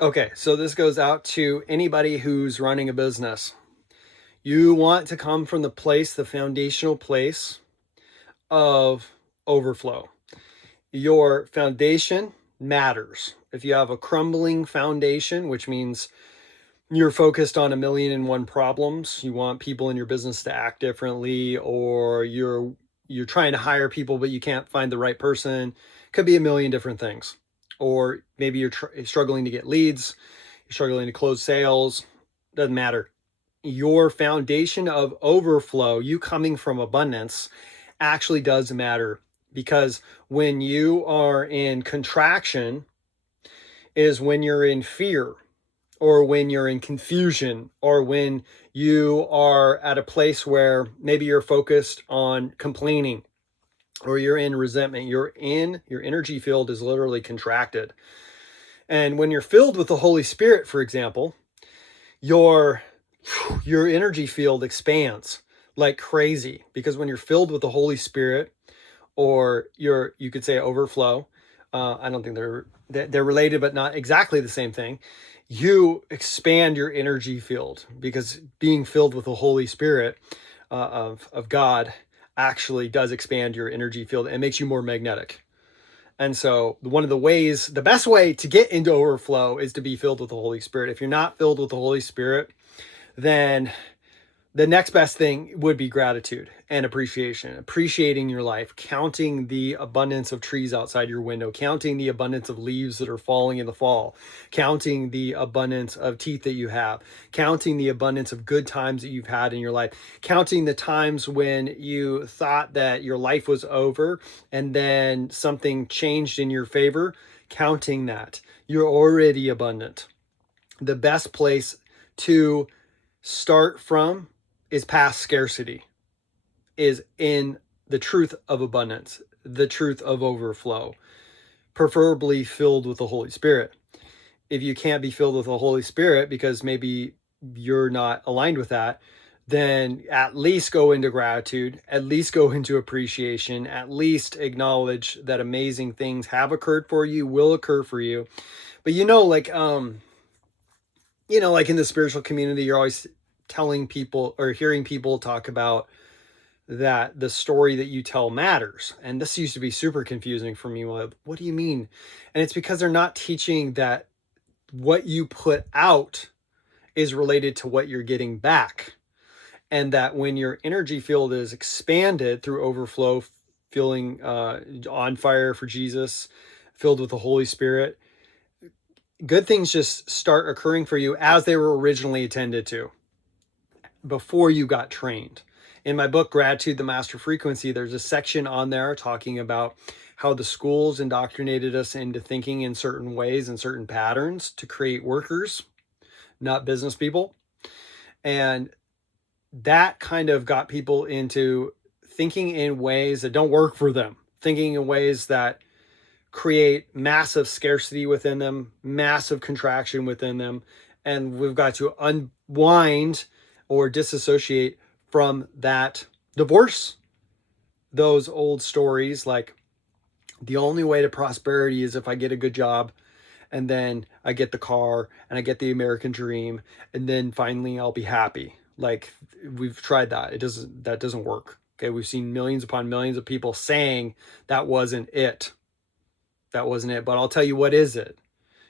Okay, so this goes out to anybody who's running a business. You want to come from the foundational place of overflow. Your foundation matters. If you have a crumbling foundation, which means you're focused on a million and one problems, you want people in your business to act differently, or you're trying to hire people but you can't find the right person. Could be a million different things. Or maybe you're struggling to get leads, you're struggling to close sales, doesn't matter. Your foundation of overflow, you coming from abundance, actually does matter, because when you are in contraction is when you're in fear, or when you're in confusion, or when you are at a place where maybe you're focused on complaining, or you're in resentment. Your energy field is literally contracted. And when you're filled with the Holy Spirit, for example, your your energy field expands like crazy, because when you're filled with the Holy Spirit, or you could say overflow, I don't think they're related, but not exactly the same thing. You expand your energy field, because being filled with the Holy Spirit of God actually does expand your energy field and makes you more magnetic. And so the best way to get into overflow is to be filled with the Holy Spirit. If you're not filled with the Holy Spirit, then the next best thing would be gratitude and appreciation, appreciating your life, counting the abundance of trees outside your window, counting the abundance of leaves that are falling in the fall, counting the abundance of teeth that you have, counting the abundance of good times that you've had in your life, counting the times when you thought that your life was over and then something changed in your favor, counting that. You're already abundant. The best place to start from is past scarcity, is in the truth of abundance, the truth of overflow, preferably filled with the Holy Spirit. If you can't be filled with the Holy Spirit because maybe you're not aligned with that, then at least go into gratitude, at least go into appreciation, at least acknowledge that amazing things have occurred for you, will occur for you. But like in the spiritual community, you're always telling people or hearing people talk about that the story that you tell matters. And this used to be super confusing for me. Like, what do you mean? And it's because they're not teaching that what you put out is related to what you're getting back. And that when your energy field is expanded through overflow, feeling on fire for Jesus, filled with the Holy Spirit, good things just start occurring for you as they were originally intended to, before you got trained. In my book, Gratitude, the Master Frequency, there's a section on there talking about how the schools indoctrinated us into thinking in certain ways and certain patterns to create workers, not business people. And that kind of got people into thinking in ways that don't work for them, thinking in ways that create massive scarcity within them, massive contraction within them. And we've got to unwind or disassociate from that, divorce those old stories like the only way to prosperity is if I get a good job, and then I get the car, and I get the American dream, and then finally I'll be happy. Like, we've tried that. That doesn't work. Okay, we've seen millions upon millions of people saying that wasn't it. That wasn't it. But I'll tell you what is it.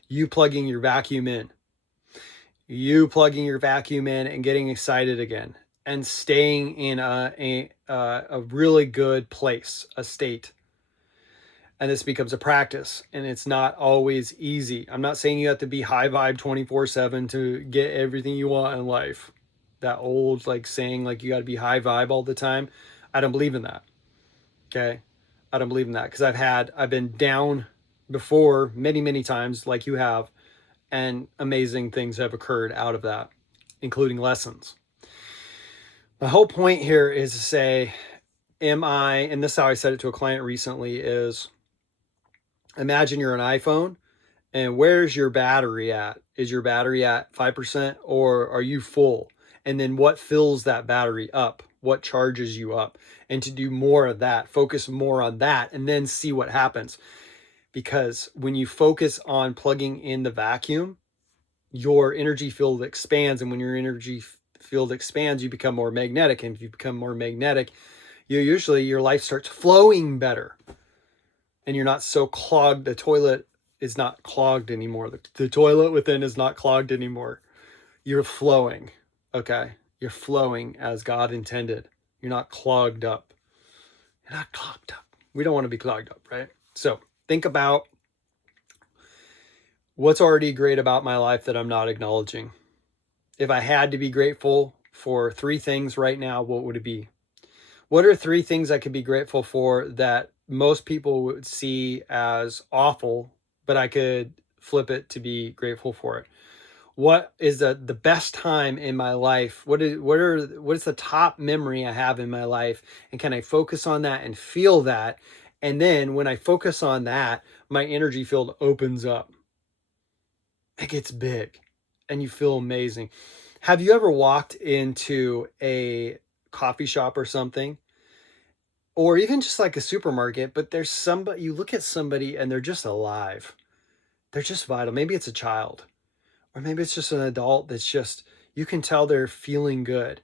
You plugging your vacuum in. You plugging your vacuum in and getting excited again, and staying in a really good place, a state. And this becomes a practice, and it's not always easy. I'm not saying you have to be high vibe 24/7 to get everything you want in life. That old like saying like you got to be high vibe all the time. I don't believe in that. Okay? I don't believe in that, because I've been down before many times like you have, and amazing things have occurred out of that, including lessons. The whole point here is to say, and this is how I said it to a client recently, is imagine you're an iPhone, and where's your battery at? Is your battery at 5%, or are you full? And then what fills that battery up? What charges you up? And to do more of that, focus more on that, and then see what happens. Because when you focus on plugging in the vacuum, your energy field expands. And when your energy field expands, you become more magnetic. And if you become more magnetic, your life starts flowing better. And you're not so clogged. The toilet is not clogged anymore. The toilet within is not clogged anymore. You're flowing. Okay. You're flowing as God intended. You're not clogged up. You're not clogged up. We don't want to be clogged up, right? So think about what's already great about my life that I'm not acknowledging. If I had to be grateful for 3 things right now, what would it be? What are 3 things I could be grateful for that most people would see as awful, but I could flip it to be grateful for it? What is the best time in my life? What is the top memory I have in my life? And can I focus on that and feel that? And then when I focus on that, my energy field opens up. It gets big and you feel amazing. Have you ever walked into a coffee shop or something, or even just like a supermarket, but there's somebody, you look at somebody and they're just alive. They're just vital. Maybe it's a child, or maybe it's just an adult that's just, you can tell they're feeling good.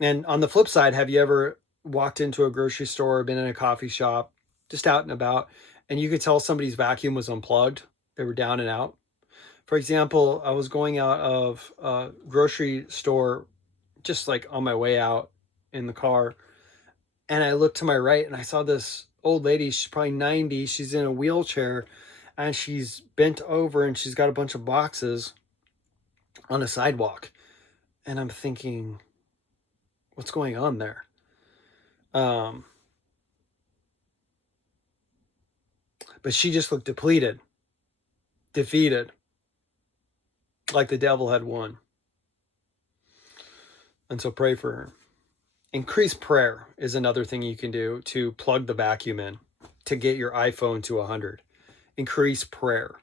And on the flip side, have you ever walked into a grocery store or been in a coffee shop, just out and about, and you could tell somebody's vacuum was unplugged? They were down and out. For example, I was going out of a grocery store, just like on my way out in the car, and I looked to my right and I saw this old lady. She's probably 90. She's in a wheelchair and she's bent over and she's got a bunch of boxes on a sidewalk. And I'm thinking, what's going on there? But she just looked depleted, defeated, like the devil had won. And so pray for her. Increase prayer is another thing you can do to plug the vacuum in, to get your iPhone to 100. Increase prayer.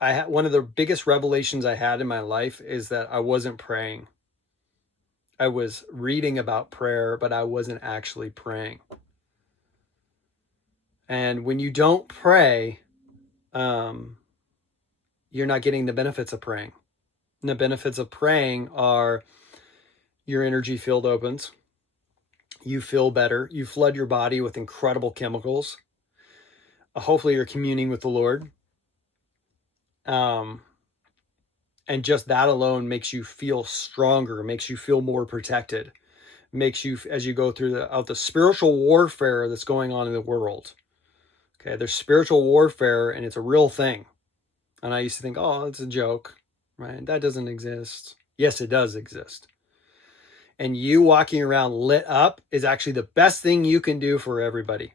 One of the biggest revelations I had in my life is that I wasn't praying. I was reading about prayer, but I wasn't actually praying. And when you don't pray, you're not getting the benefits of praying. And the benefits of praying are your energy field opens. You feel better. You flood your body with incredible chemicals. Hopefully you're communing with the Lord. And just that alone makes you feel stronger, makes you feel more protected, makes you, as you go through the spiritual warfare that's going on in the world. Okay, there's spiritual warfare and it's a real thing. And I used to think, oh, it's a joke, right? That doesn't exist. Yes, it does exist. And you walking around lit up is actually the best thing you can do for everybody.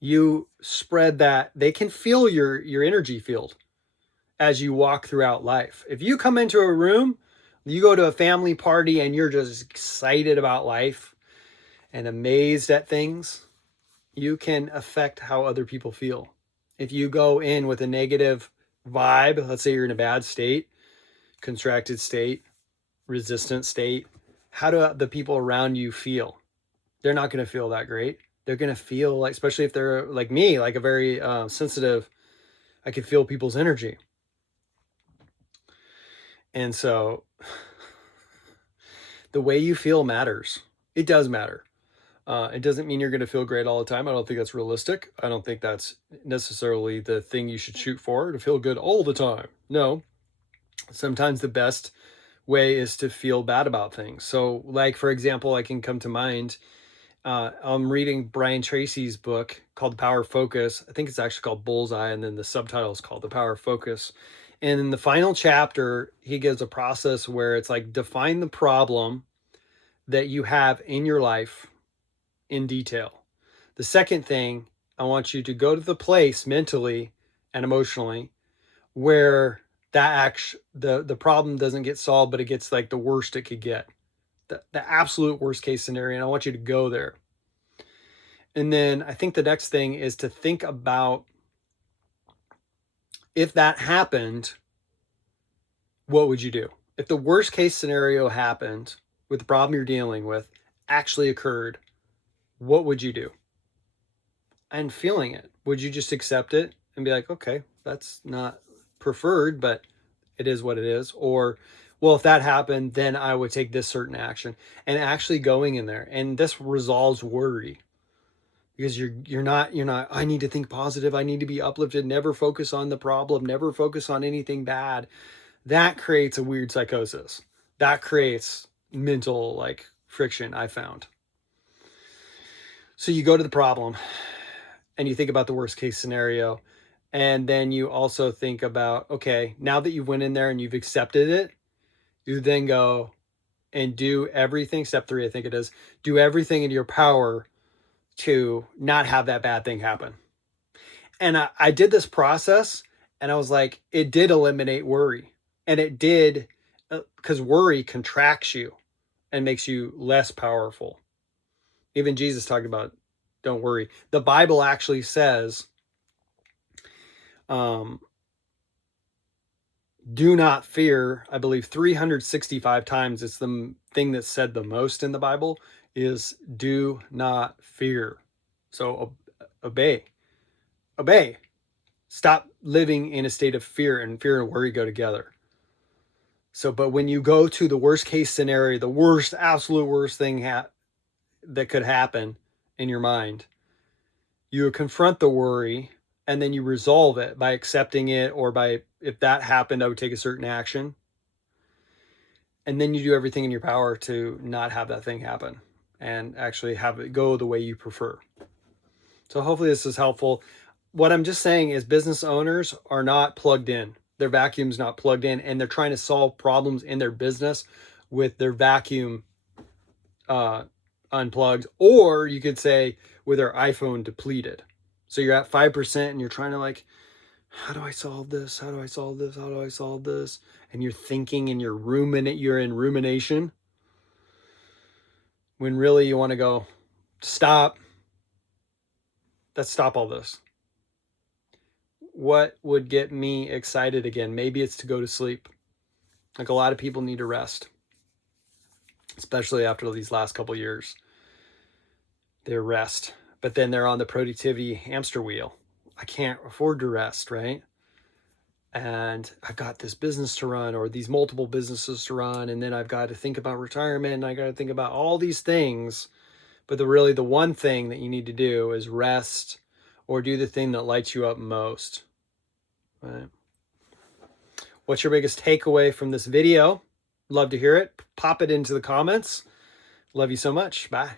You spread that. They can feel your energy field as you walk throughout life. If you come into a room, you go to a family party and you're just excited about life and amazed at things, you can affect how other people feel. If you go in with a negative vibe, let's say you're in a bad state, contracted state, resistant state, how do the people around you feel? They're not going to feel that great. They're going to feel like, especially if they're like me, like a very sensitive, I can feel people's energy. And so the way you feel matters. It does matter. It doesn't mean you're going to feel great all the time. I don't think that's realistic. I don't think that's necessarily the thing you should shoot for, to feel good all the time. No, sometimes the best way is to feel bad about things. So like, for example, I can come to mind, I'm reading Brian Tracy's book called The Power of Focus. I think it's actually called Bullseye, and then the subtitle is called The Power of Focus. And in the final chapter, he gives a process where it's like, define the problem that you have in your life in detail. The second thing, I want you to go to the place mentally and emotionally where the problem doesn't get solved, but it gets like the worst it could get, the absolute worst case scenario. And I want you to go there. And then I think the next thing is to think about, if that happened, what would you do? If the worst case scenario happened with the problem you're dealing with actually occurred, what would you do? And feeling it, would you just accept it and be like, okay, that's not preferred, but it is what it is. Or, well, if that happened, then I would take this certain action, and actually going in there. And this resolves worry, because you're not, I need to think positive. I need to be uplifted. Never focus on the problem. Never focus on anything bad. That creates a weird psychosis. That creates mental like friction, I found. So you go to the problem and you think about the worst case scenario. And then you also think about, okay, now that you went in there and you've accepted it, you then go and do everything. Step 3, I think it is, do everything in your power to not have that bad thing happen. And I did this process, and I was like, it did eliminate worry. And it did, because worry contracts you and makes you less powerful. Even Jesus talked about, don't worry. The Bible actually says, do not fear. I believe 365 times. It's the thing that's said the most in the Bible is do not fear. So obey. Stop living in a state of fear, and fear and worry go together. So, but when you go to the worst case scenario, the worst, absolute worst thing that could happen in your mind, you confront the worry, and then you resolve it by accepting it, or by, if that happened, I would take a certain action. And then you do everything in your power to not have that thing happen and actually have it go the way you prefer. So hopefully this is helpful. What I'm just saying is business owners are not plugged in. Their vacuum's not plugged in, and they're trying to solve problems in their business with their vacuum unplugged, or you could say with their iPhone depleted. So you're at 5% and you're trying to like, how do I solve this? How do I solve this? How do I solve this? And you're thinking and you're in rumination, when really you want to go, stop. Let's stop all this. What would get me excited again? Maybe it's to go to sleep. Like, a lot of people need to rest, especially after these last couple years. They're rest, but then they're on the productivity hamster wheel. I can't afford to rest, right? And I've got this business to run, or these multiple businesses to run, and then I've got to think about retirement, and I got to think about all these things. But the one thing that you need to do is rest, or do the thing that lights you up most. Right? What's your biggest takeaway from this video? Love to hear it. Pop it into the comments. Love you so much. Bye.